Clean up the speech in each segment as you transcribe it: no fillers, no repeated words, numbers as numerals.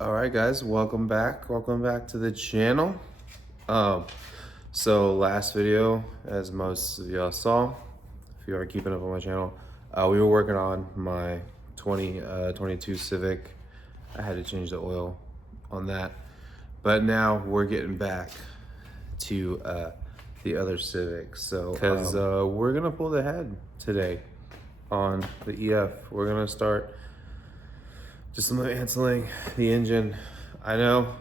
All right, guys, welcome back. Welcome back to the channel. Um, so last video, as most of y'all saw, if you are keeping up on my channel, we were working on my 2022 Civic. I had to change the oil on that, but now we're getting back to the other Civic. So, because we're gonna pull the head today on the EF. We're gonna start just dismantling the engine. I know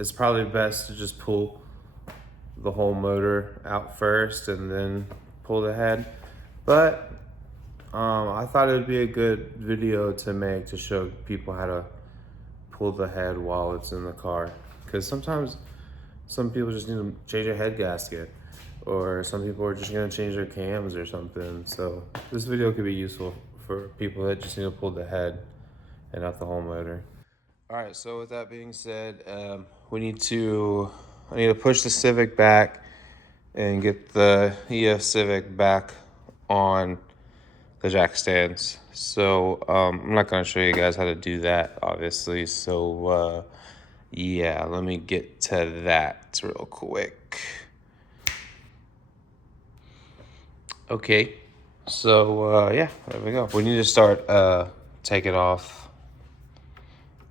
it's probably best to just pull the whole motor out first and then pull the head, but I thought it would be a good video to make to show people how to pull the head while it's in the car, because sometimes some people just need to change their head gasket, or some people are just gonna change their cams or something. So this video could be useful for people that just need to pull the head and not the whole motor. All right, so with that being said, I need to push the Civic back and get the EF Civic back on the jack stands. So I'm not gonna show you guys how to do that, obviously. So yeah, let me get to that real quick. Okay, so yeah, there we go. We need to start taking off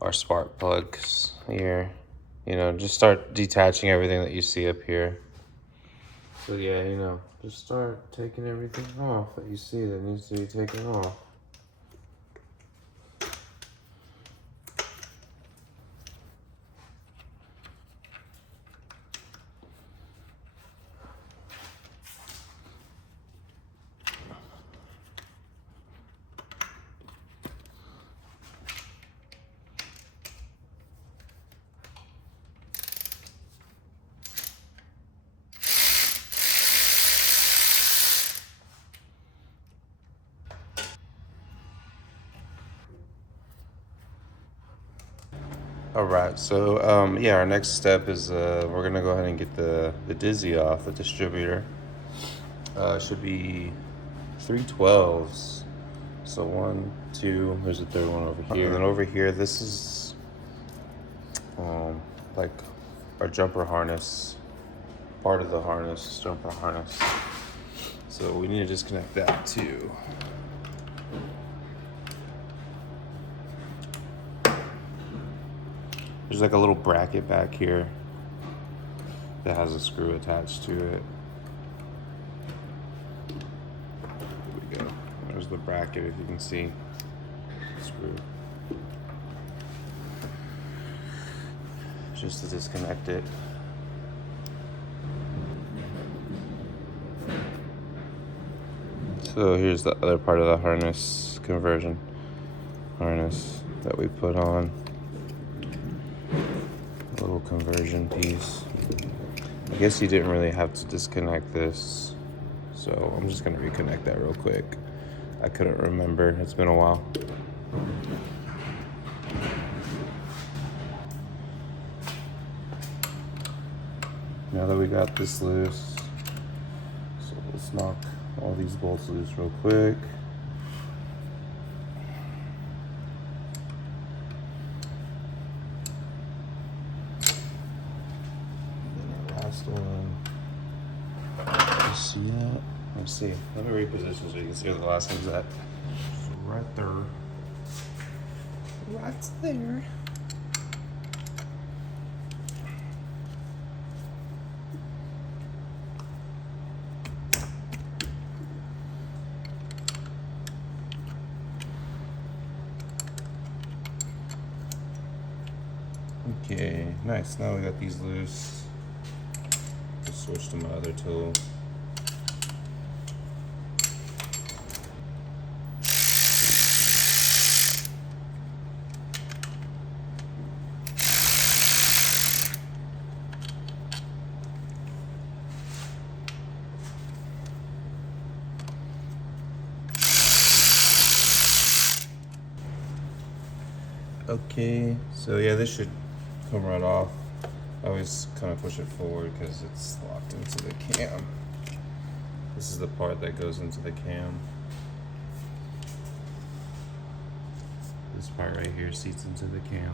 our spark plugs here. You know, just start detaching everything that you see up here. So yeah, you know, just start taking everything off that you see that needs to be taken off. All right, so yeah, our next step is we're gonna go ahead and get the Dizzy off, the distributor. Should be 312s. So 1, 2, there's a third one over here. And then over here, this is like our jumper harness, part of the harness, jumper harness. So we need to disconnect that too. There's like a little bracket back here that has a screw attached to it. There we go. There's the bracket, if you can see. Screw. Just to disconnect it. So here's the other part of the harness, conversion harness that we put on. A little conversion piece. I guess you didn't really have to disconnect this, so I'm just gonna reconnect that real quick. I couldn't remember, it's been a while. Now that we got this loose, so let's knock all these bolts loose real quick. And then our last one. You see that? Let's see. Let me reposition so you can see where the last one's at. So right there. Right there. Okay, nice. Now we got these loose. Just switch to my other tool. Okay, so yeah, this should come right off. I always kind of push it forward because it's locked into the cam. This is the part that goes into the cam. This part right here seats into the cam.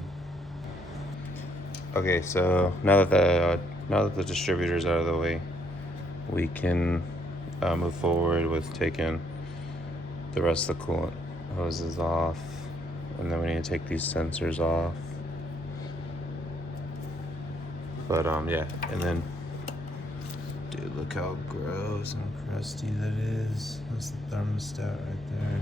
Okay, so now that the distributor's out of the way, we can move forward with taking the rest of the coolant hoses off, and then we need to take these sensors off. But yeah, and then, dude, look how gross and crusty that is. That's the thermostat right there.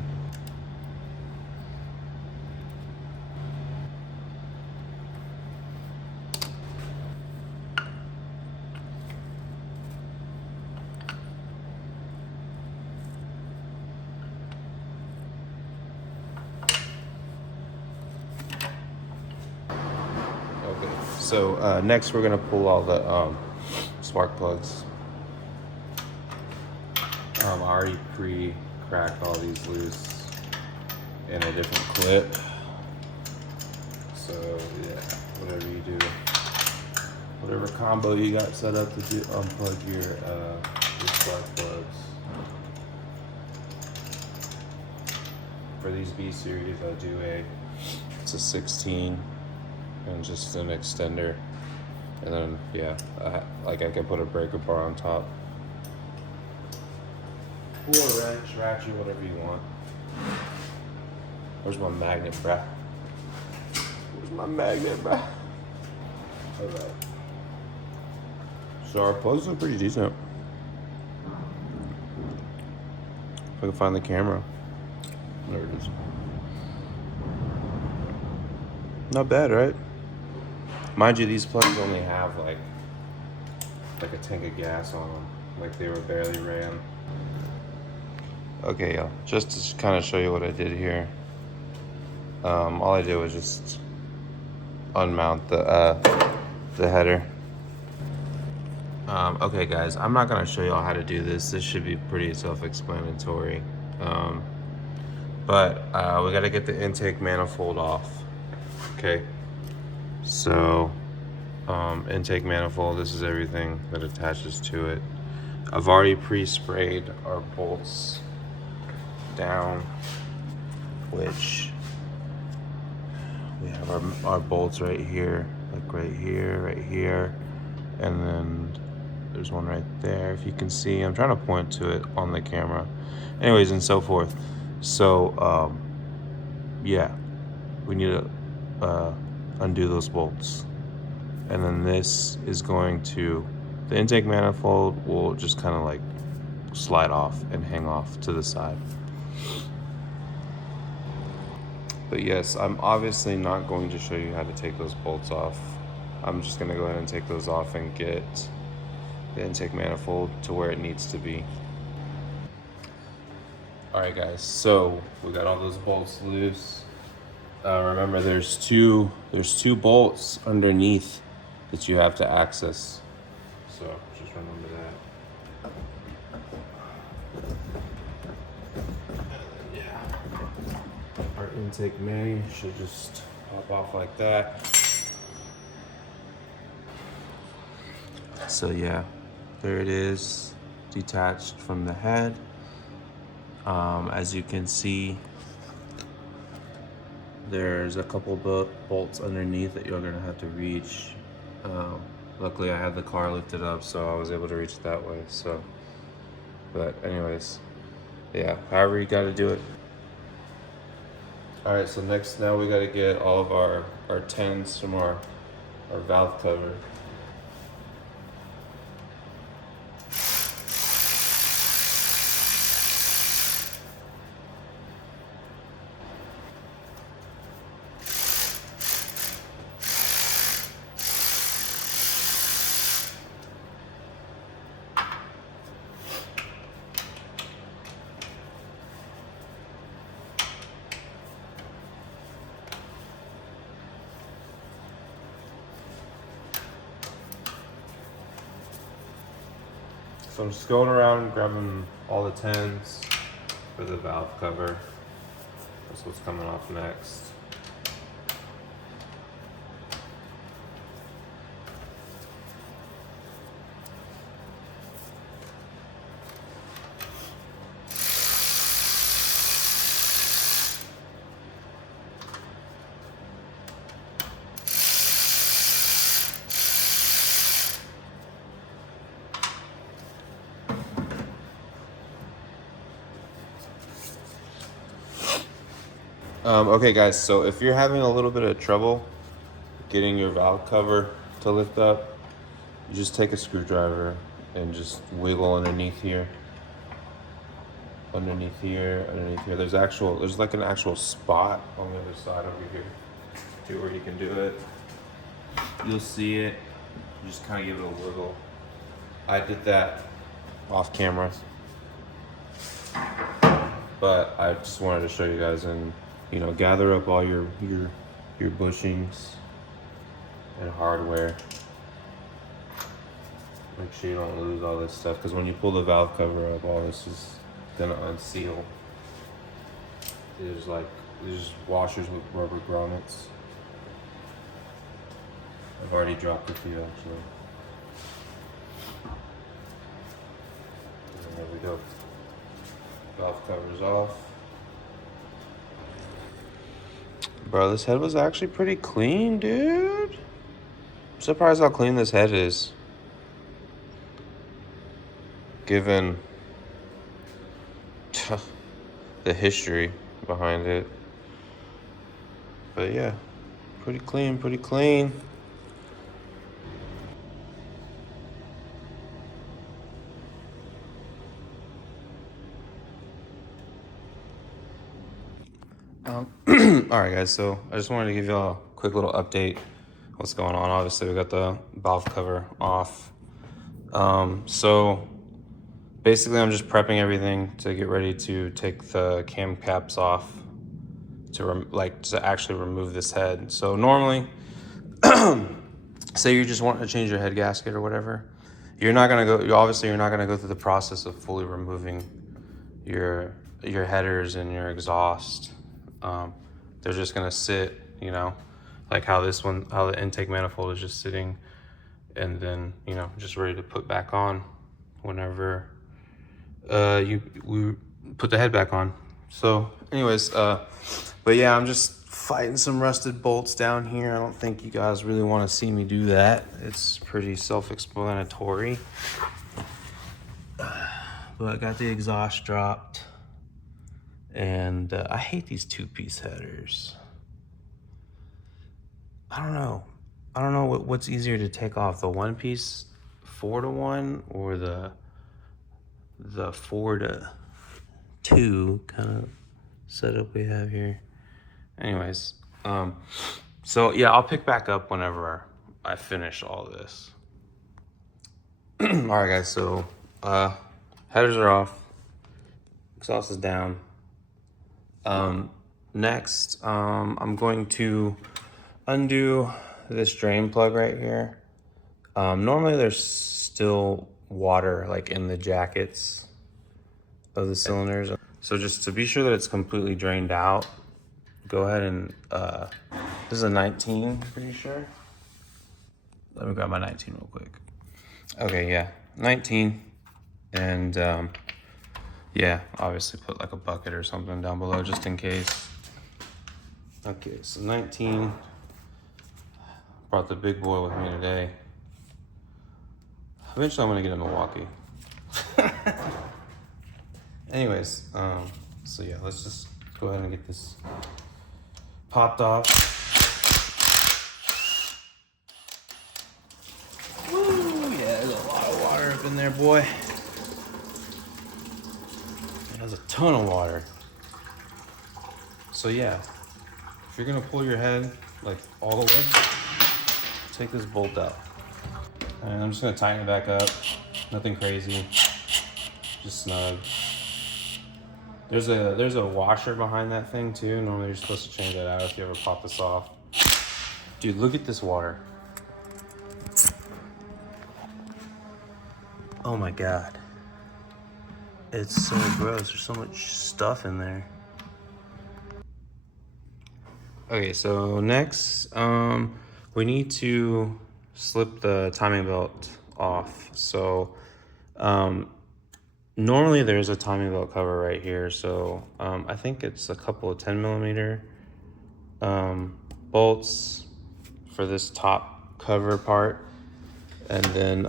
Okay, so next we're gonna pull all the spark plugs. I already pre-cracked all these loose in a different clip. So yeah, whatever you do, whatever combo you got set up to do, unplug your spark plugs. For these B series, I do it's a 16 and just an extender, and then yeah, I can put a breaker bar on top, or a wrench, ratchet, whatever you want. Where's my magnet, bruh? Where's my magnet, bruh? Alright. So our plugs look pretty decent. If I can find the camera. There it is. Not bad, right? Mind you, these plugs only have like a tank of gas on them. Like they were barely ran. Okay, y'all. Just to kind of show you what I did here. All I did was just unmount the header. Okay, guys. I'm not gonna show y'all how to do this. This should be pretty self-explanatory. But we gotta get the intake manifold off. Okay. So, intake manifold, this is everything that attaches to it. I've already pre-sprayed our bolts down, which we have our bolts right here, like right here, and then there's one right there. If you can see, I'm trying to point to it on the camera. Anyways, and so forth. So, yeah, we need to undo those bolts. And then this is going to, the intake manifold will just kind of like slide off and hang off to the side. But yes, I'm obviously not going to show you how to take those bolts off. I'm just gonna go ahead and take those off and get the intake manifold to where it needs to be. All right, guys, so we got all those bolts loose. Remember, there's two bolts underneath that you have to access. So just remember that. Yeah. Our intake mani should just pop off like that. So yeah, there it is, detached from the head. As you can see, there's a couple bolts underneath that you're gonna have to reach. Luckily I had the car lifted up, so I was able to reach it that way. So, but anyways, yeah, however you gotta do it. All right, so now we gotta get all of our 10s from our valve cover. So I'm just going around grabbing all the 10s for the valve cover. That's what's coming off next. Okay guys, so if you're having a little bit of trouble getting your valve cover to lift up, you just take a screwdriver and just wiggle underneath here. Underneath here. There's like an actual spot on the other side over here too where you can do it. You'll see it. You just kind of give it a wiggle. I did that off camera, but I just wanted to show you guys, and you know, gather up all your bushings and hardware. Make sure you don't lose all this stuff, because when you pull the valve cover up, all this is gonna unseal. There's washers with rubber grommets. I've already dropped a few actually. And there we go. Valve covers off. Bro, this head was actually pretty clean, dude. I'm surprised how clean this head is, given the history behind it. But yeah, pretty clean, pretty clean. All right, guys, so I just wanted to give you all a quick little update what's going on. Obviously, we got the valve cover off. So basically, I'm just prepping everything to get ready to take the cam caps off to actually remove this head. So normally, say you just want to change your head gasket or whatever, you're not gonna go through the process of fully removing your headers and your exhaust. They're just gonna sit, you know, like how the intake manifold is just sitting, and then, you know, just ready to put back on whenever we put the head back on. So anyways, but yeah, I'm just fighting some rusted bolts down here. I don't think you guys really want to see me do that. It's pretty self-explanatory. But I got the exhaust dropped, and I hate these two-piece headers. I don't know what's easier to take off, the one-piece 4-to-1 or the 4-to-2 kind of setup we have here. Anyways, so yeah, I'll pick back up whenever I finish all this. All right, guys, so headers are off, exhaust is down. Next, I'm going to undo this drain plug right here. Normally there's still water like in the jackets of the cylinders. So just to be sure that it's completely drained out, go ahead and, this is a 19, pretty sure. Let me grab my 19 real quick. Okay, yeah, 19. And yeah, obviously put like a bucket or something down below just in case. Okay, so 19. Brought the big boy with me today. Eventually I'm gonna get in Milwaukee. Anyways, so yeah, let's just go ahead and get this popped off. Woo, yeah, there's a lot of water up in there, boy. There's a ton of water. So yeah, if you're gonna pull your head like all the way, take this bolt out. And I'm just gonna tighten it back up. Nothing crazy, just snug. There's a washer behind that thing too. Normally you're supposed to change that out if you ever pop this off. Dude, look at this water. Oh my God. It's so gross. There's so much stuff in there. Okay, so next, we need to slip the timing belt off. So, normally there's a timing belt cover right here. So, I think it's a couple of 10mm bolts for this top cover part. And then,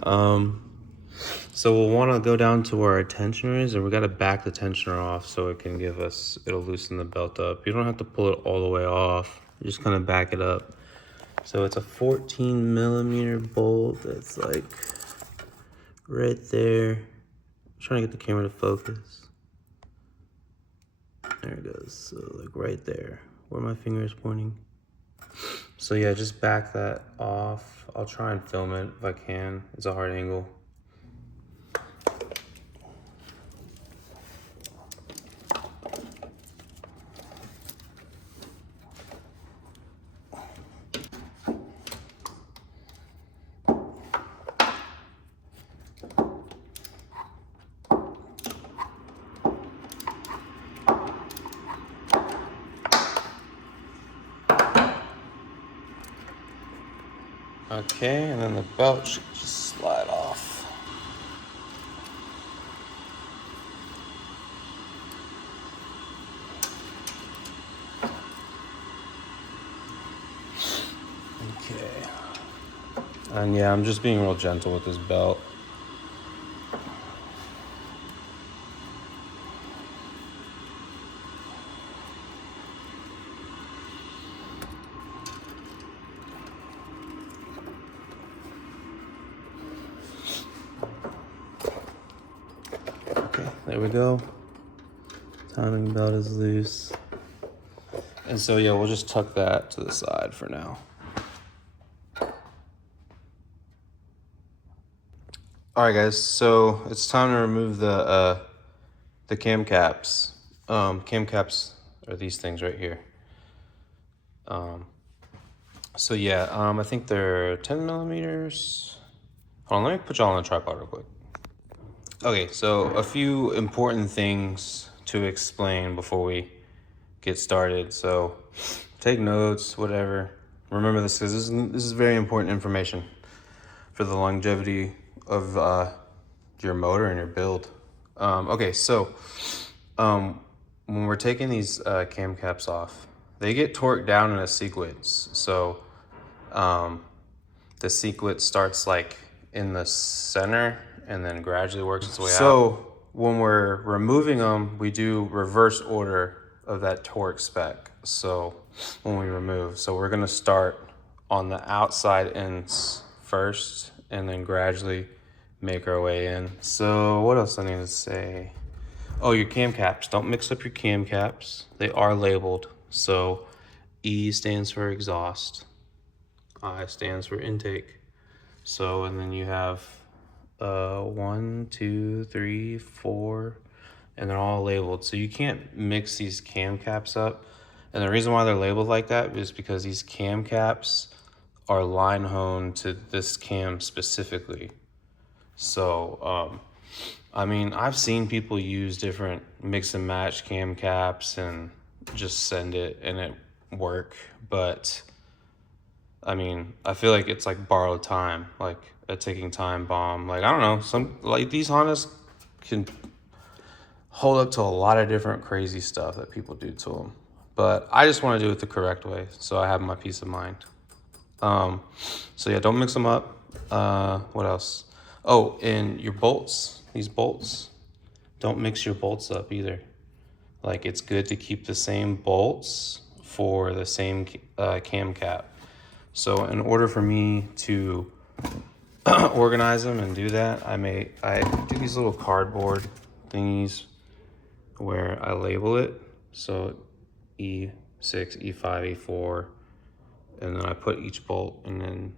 So we'll want to go down to where our tensioner is, and we got to back the tensioner off so it can give us, it'll loosen the belt up. You don't have to pull it all the way off. You just kind of back it up. So it's a 14 millimeter bolt that's like right there. I'm trying to get the camera to focus. There it goes. So like right there where my finger is pointing. So yeah, just back that off. I'll try and film it if I can. It's a hard angle. Okay, and then the belt should just slide off. Okay. And yeah, I'm just being real gentle with this belt. Okay, there we go. Timing belt is loose. And so yeah, we'll just tuck that to the side for now. All right, guys, so it's time to remove the cam caps. Cam caps are these things right here. So yeah, I think they're 10 millimeters. Hold on, let me put y'all on the tripod real quick. Okay, so a few important things to explain before we get started. So take notes, whatever. Remember this, because this is very important information for the longevity of your motor and your build. Okay, so when we're taking these cam caps off, they get torqued down in a sequence. So the sequence starts like in the center and then gradually works its way out. So when we're removing them, we do reverse order of that torque spec. So when we remove, so we're gonna start on the outside ends first and then gradually make our way in. So what else I need to say? Oh, your cam caps. Don't mix up your cam caps. They are labeled. So E stands for exhaust. I stands for intake. So, and then you have 1, 2, 3, 4, and they're all labeled. So you can't mix these cam caps up. And the reason why they're labeled like that is because these cam caps are line honed to this cam specifically. So, I mean, I've seen people use different mix and match cam caps and just send it and it work. But I mean, I feel like it's like borrowed time, like a ticking time bomb. Like, I don't know, some like these Hondas can hold up to a lot of different crazy stuff that people do to them. But I just want to do it the correct way, so I have my peace of mind. So yeah, don't mix them up. What else? Oh, and your bolts, these bolts, don't mix your bolts up either. Like, it's good to keep the same bolts for the same cam cap. So in order for me to organize them and do that, I do these little cardboard thingies where I label it. So E6, E5, E4, and then I put each bolt and then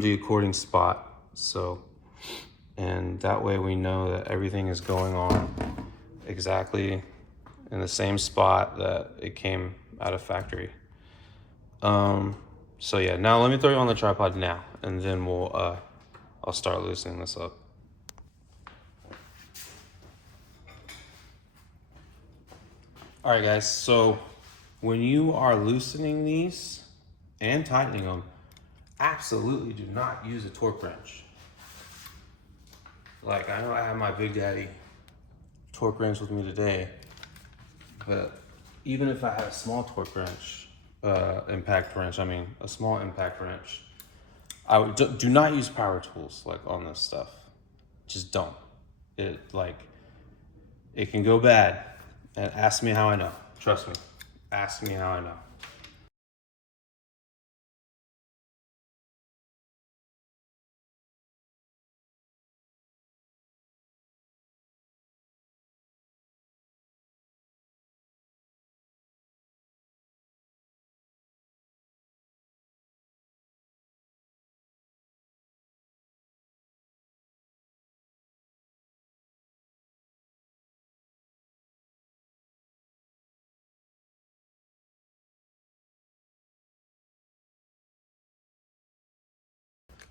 the according spot. So, and that way we know that everything is going on exactly in the same spot that it came out of factory. So yeah, now let me throw you on the tripod now, and then I'll start loosening this up. All right, guys, so when you are loosening these and tightening them, absolutely do not use a torque wrench. Like, I know I have my Big Daddy torque wrench with me today, but even if I had a small torque wrench, a small impact wrench, I would do not use power tools like on this stuff. just don't. It can go bad. And ask me how I know. Trust me. Ask me how I know.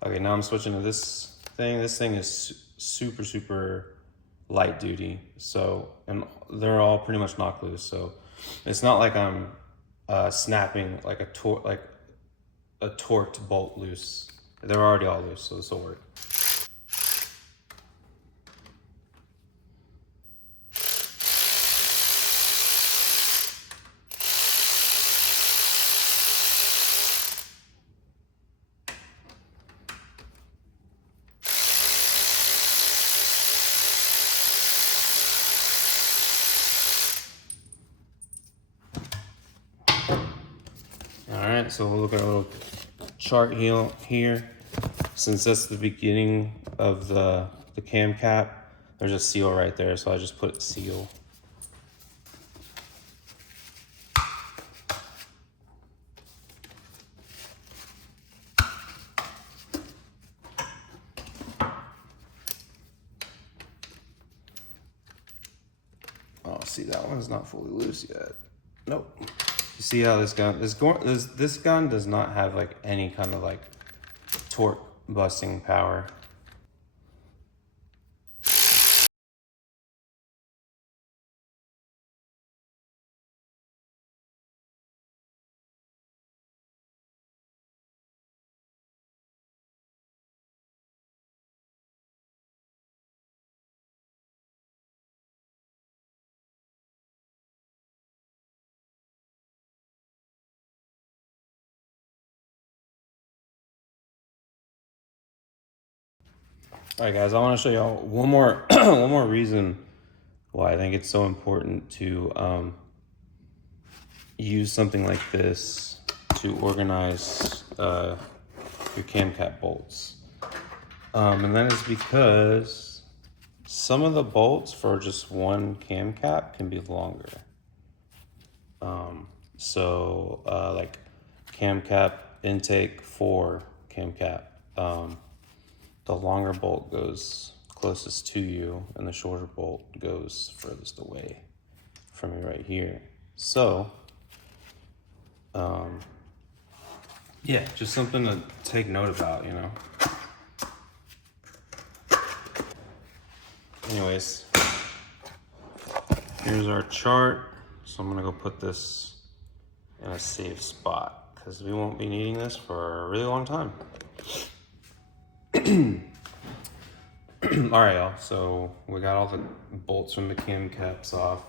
Okay, now I'm switching to this thing. This thing is super, super light duty. So, and they're all pretty much knocked loose. So it's not like I'm snapping like a torqued bolt loose. They're already all loose, so this will work. All right, so we'll look at a little chart here. Since that's the beginning of the cam cap, there's a seal right there, so I just put seal. Oh, see, that one's not fully loose yet. Nope. You see how this gun does not have like any kind of like torque busting power. All right, guys, I want to show y'all one more one more reason why I think it's so important to use something like this to organize your cam cap bolts. And that is because some of the bolts for just one cam cap can be longer. Like cam cap intake 4 cam cap. The longer bolt goes closest to you and the shorter bolt goes furthest away from you right here. So, yeah, just something to take note about, you know? Anyways, here's our chart. So I'm gonna go put this in a safe spot because we won't be needing this for a really long time. All right, y'all, so we got all the bolts from the cam caps off.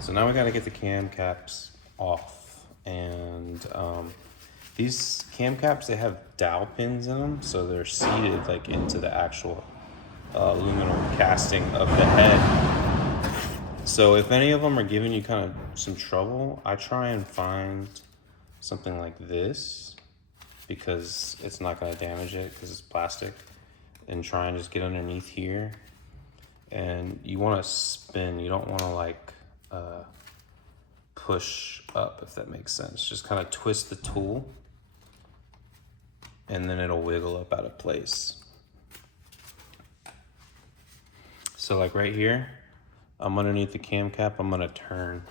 So now we gotta get the cam caps off. And these cam caps, they have dowel pins in them, so they're seated like into the actual aluminum casting of the head. So if any of them are giving you kind of some trouble, I try and find something like this because it's not gonna damage it because it's plastic. And try and just get underneath here. And you wanna spin, you don't wanna like push up, if that makes sense. Just kind of twist the tool and then it'll wiggle up out of place. So like right here, I'm underneath the cam cap, I'm gonna turn,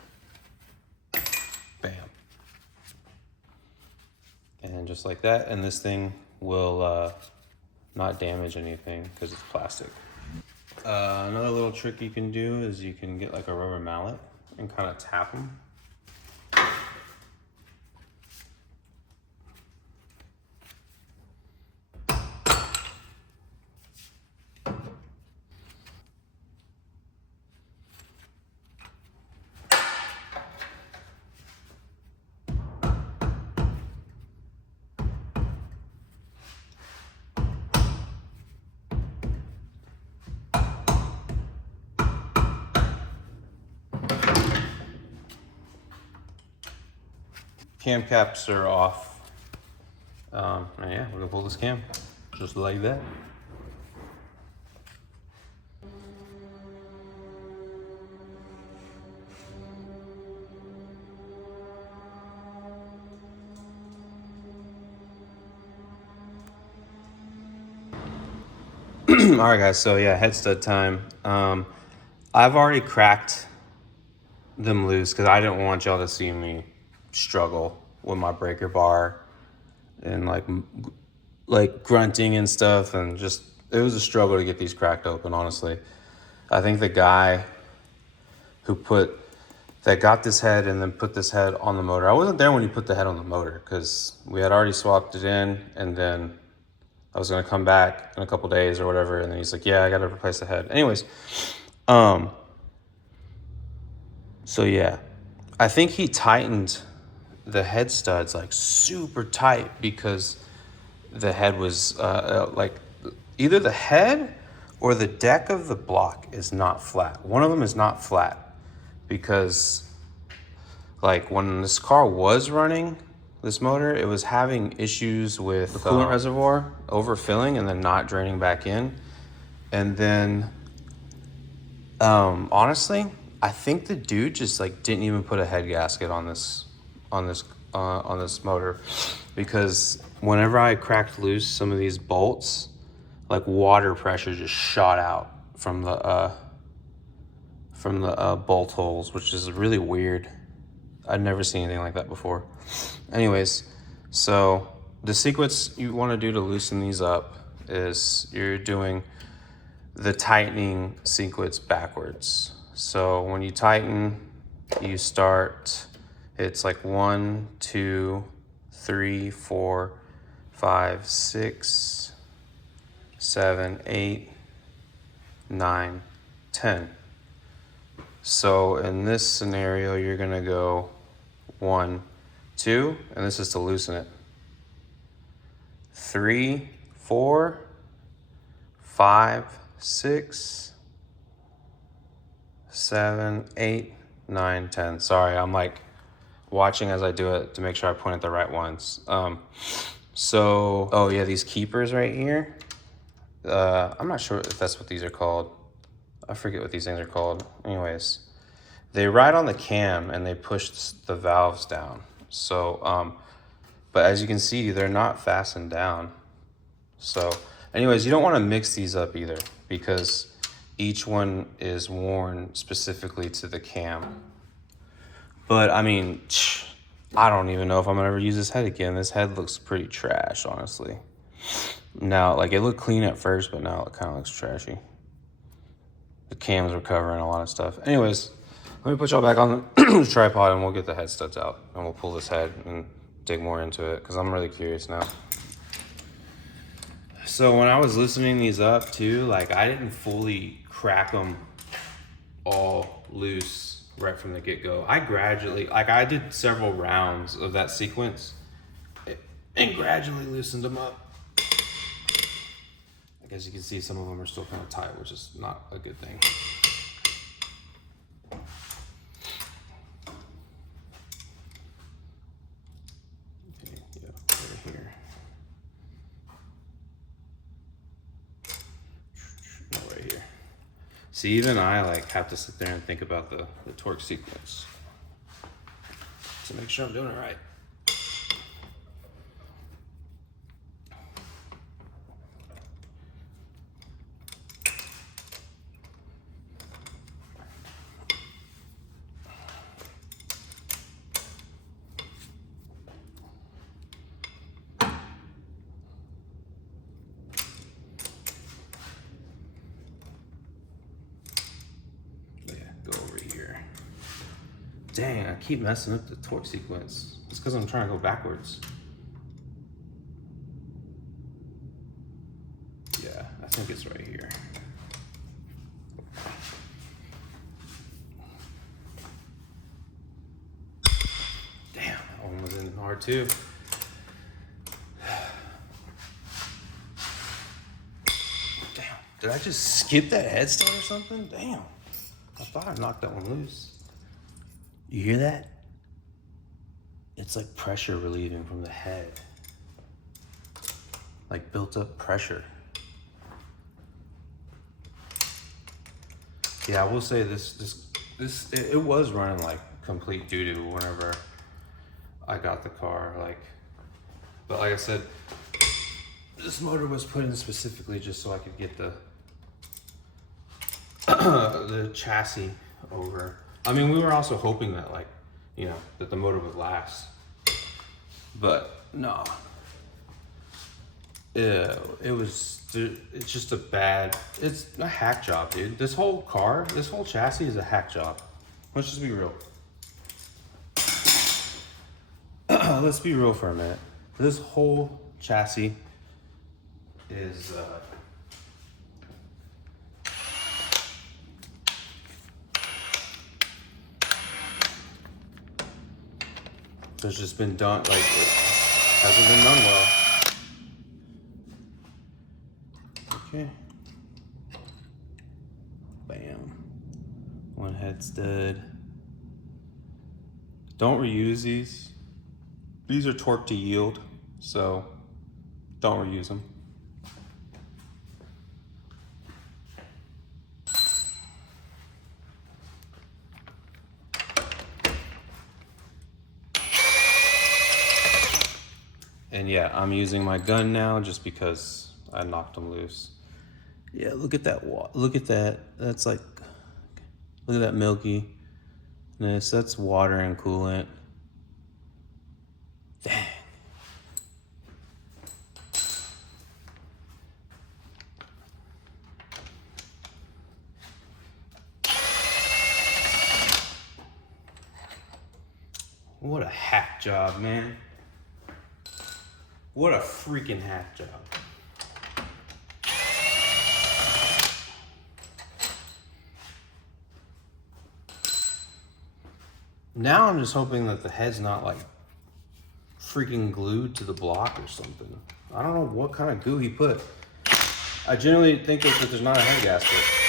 bam. And just like that, and this thing will not damage anything because it's plastic. Another little trick you can do is you can get like a rubber mallet and kind of tap them. cam caps are off. And yeah, we're gonna pull this cam just like that. All right, guys. So yeah, head stud time. I've already cracked them loose because I didn't want y'all to see me struggle with my breaker bar and like grunting and stuff, and just it was a struggle to get these cracked open. Honestly, I think the guy who got this head and then put this head on the motor. I wasn't there when he put the head on the motor because we had already swapped it in, and then I was gonna come back in a couple days or whatever, and then he's like, "Yeah, I gotta replace the head." Anyways, so yeah, I think he tightened the head studs like super tight because the head was like either the head or the deck of the block is not flat. One of them is not flat because like when this car was running this motor, it was having issues with the coolant reservoir overfilling and then not draining back in. And then honestly, I think the dude just like didn't even put a head gasket on this motor, because whenever I cracked loose some of these bolts, like water pressure just shot out from the bolt holes, which is really weird. I'd never seen anything like that before. Anyways, so the sequence you want to do to loosen these up is you're doing the tightening sequence backwards. So when you tighten, you start, it's like 1, 2, 3, 4, 5, 6, 7, 8, 9, 10. So in this scenario, you're gonna go 1, 2, and this is to loosen it. 3, 4, 5, 6, 7, 8, 9, 10. Sorry, I'm like watching as I do it to make sure I point at the right ones. So, oh yeah, these keepers right here. I'm not sure if that's what these are called. I forget what these things are called. Anyways, they ride on the cam and they push the valves down. So, but as you can see, they're not fastened down. So anyways, you don't want to mix these up either because each one is worn specifically to the cam. But I mean, I don't even know if I'm gonna ever use this head again. This head looks pretty trash, honestly. Now, like it looked clean at first, but now it kind of looks trashy. The cams were covering a lot of stuff. Anyways, let me put y'all back on the tripod and we'll get the head studs out and we'll pull this head and dig more into it because I'm really curious now. So when I was loosening these up too, like I didn't fully crack them all loose right from the get-go. I gradually, like I did several rounds of that sequence and gradually loosened them up. I guess you can see some of them are still kind of tight, which is not a good thing. Okay, yeah, over here. No, right here. See, even I like have to sit there and think about the torque sequence to make sure I'm doing it right. Dang, I keep messing up the torque sequence. It's because I'm trying to go backwards. Yeah, I think it's right here. Damn, that one was in hard too. Damn, did I just skip that head stud or something? Damn, I thought I knocked that one loose. You hear that? it's like pressure relieving from the head. Like built up pressure. Yeah, I will say it was running like complete doo-doo whenever I got the car. But like I said, this motor was put in specifically just so I could get the the chassis over. I mean, we were also hoping that that the motor would last, but no. Yeah, it's just it's a hack job, dude. This whole chassis is a hack job. Let's just be real. Let's be real for a minute. This whole chassis is it's just been done, like, it hasn't been done well. Okay. Bam. One head's dead. Don't reuse these. These are torque to yield, so don't reuse them. And yeah, I'm using my gun now just because I knocked them loose. Yeah, look at that. Look at that. That's like, look at that milkiness. That's water and coolant. Dang. What a hack job, man. What a freaking hack job. Now I'm just hoping that the head's not like freaking glued to the block or something. I don't know what kind of goo he put. I genuinely think that there's not a head gasket.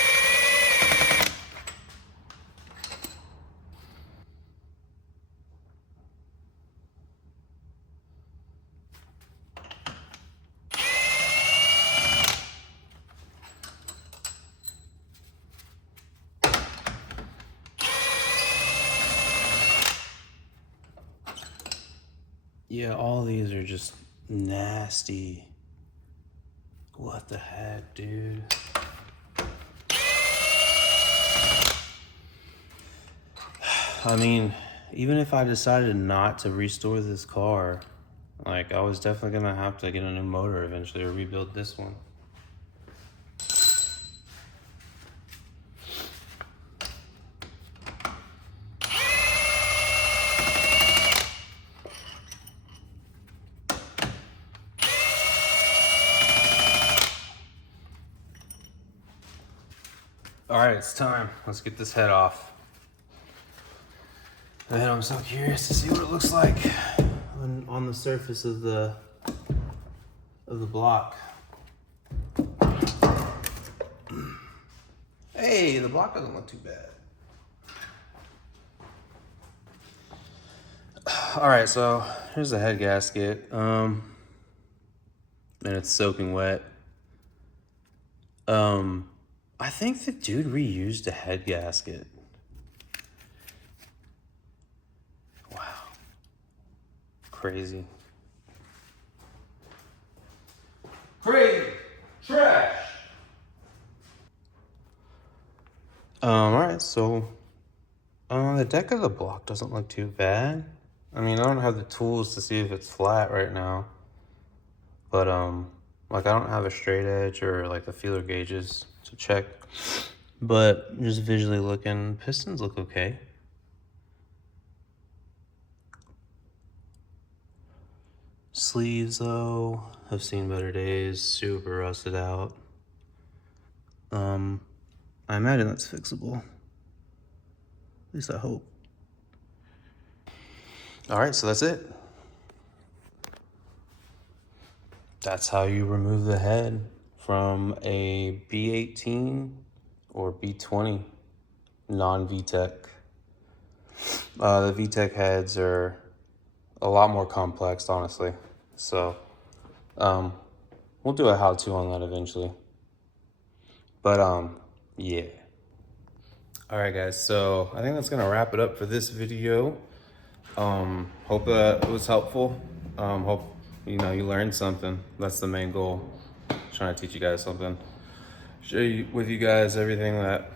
Yeah, all these are just nasty. What the heck, dude? I mean, even if I decided not to restore this car, like, I was definitely gonna have to get a new motor eventually or rebuild this one. All right, it's time. Let's get this head off. Man, I'm so curious to see what it looks like on the surface of the block. Hey, the block doesn't look too bad. All right, so here's the head gasket. And it's soaking wet. I think the dude reused the head gasket. Wow. Crazy. Crazy. Trash. All right, so the deck of the block doesn't look too bad. I mean, I don't have the tools to see if it's flat right now, but like, I don't have a straight edge or like the feeler gauges to check, but just visually looking, pistons look okay. Sleeves though have seen better days, super rusted out. I imagine that's fixable. At least I hope. All right, so that's it. That's how you remove the head from a B18 or B20 non-VTEC. The VTEC heads are a lot more complex, honestly. So we'll do a how-to on that eventually. But yeah. All right, guys. So I think that's gonna wrap it up for this video. Hope that it was helpful. Hope you learned something. That's the main goal. Trying to teach you guys something. Share with you guys everything that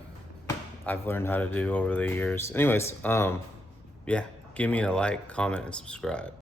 I've learned how to do over the years. Anyways, yeah, give me a like, comment, and subscribe.